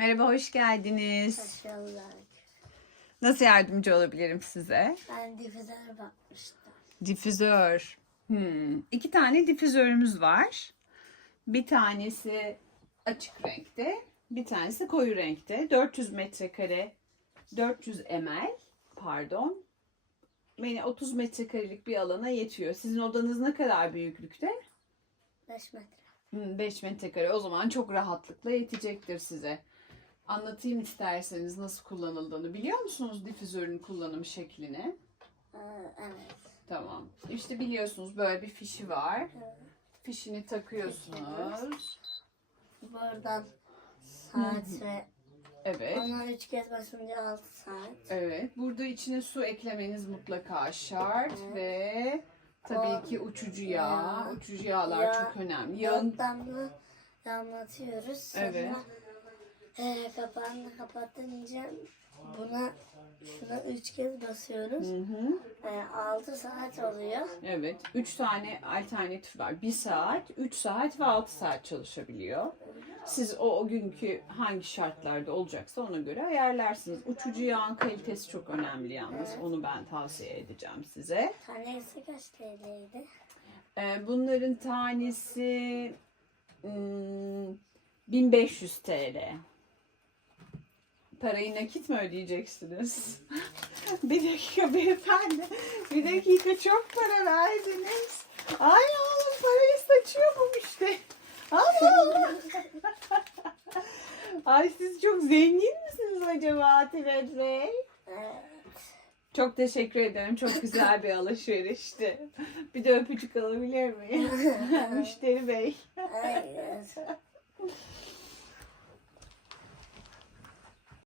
Merhaba, hoş geldiniz. Maşallah. Nasıl yardımcı olabilirim size? Ben difüzöre bakmıştım. Difüzör. Hmm. İki tane difüzörümüz var. Bir tanesi açık renkte, bir tanesi koyu renkte. 400 metrekare, 400 ml, pardon. Beni 30 metrekarelik bir alana yetiyor. Sizin odanız ne kadar büyüklükte? 5 metre. Hmm, 5 metrekare. O zaman çok rahatlıkla yetecektir size. Anlatayım isterseniz nasıl kullanıldığını. Biliyor musunuz difüzörün kullanım şeklini? Ee, evet. Tamam. İşte biliyorsunuz böyle bir fişi var. Fişini takıyorsunuz. Buradan saat ve Evet. ona 3 kez basınca 6 saat. Evet. Burada içine su eklemeniz mutlaka şart Evet. ve tabii ki uçucu yağ. Yağ. Uçucu yağlar Yağ. çok önemli. Yağın Dört damla damlatıyoruz. Sonra Evet. E, kapağını kapatınca buna şuna 3 kez basıyoruz. Hı hı. E, 6 saat oluyor. Evet. 3 tane alternatif var. 1 saat, 3 saat ve 6 saat çalışabiliyor. Siz o, o günkü hangi şartlarda olacaksa ona göre ayarlarsınız. Uçucu yağın kalitesi çok önemli yalnız. Onu ben tavsiye edeceğim size. Tanesi kaç TL'ydi? Ee, bunların tanesi hmm, 1500 TL. Parayı nakit mi ödeyeceksiniz? bir dakika beyefendi. Bir dakika çok para verdiniz. Ay oğlum parayı saçıyor bu işte. Allah Allah. Ay siz çok zengin misiniz acaba Atilet Bey? Çok teşekkür ederim. Çok güzel bir alışverişti. Bir de öpücük alabilir miyim? Müşteri bey. Hayır.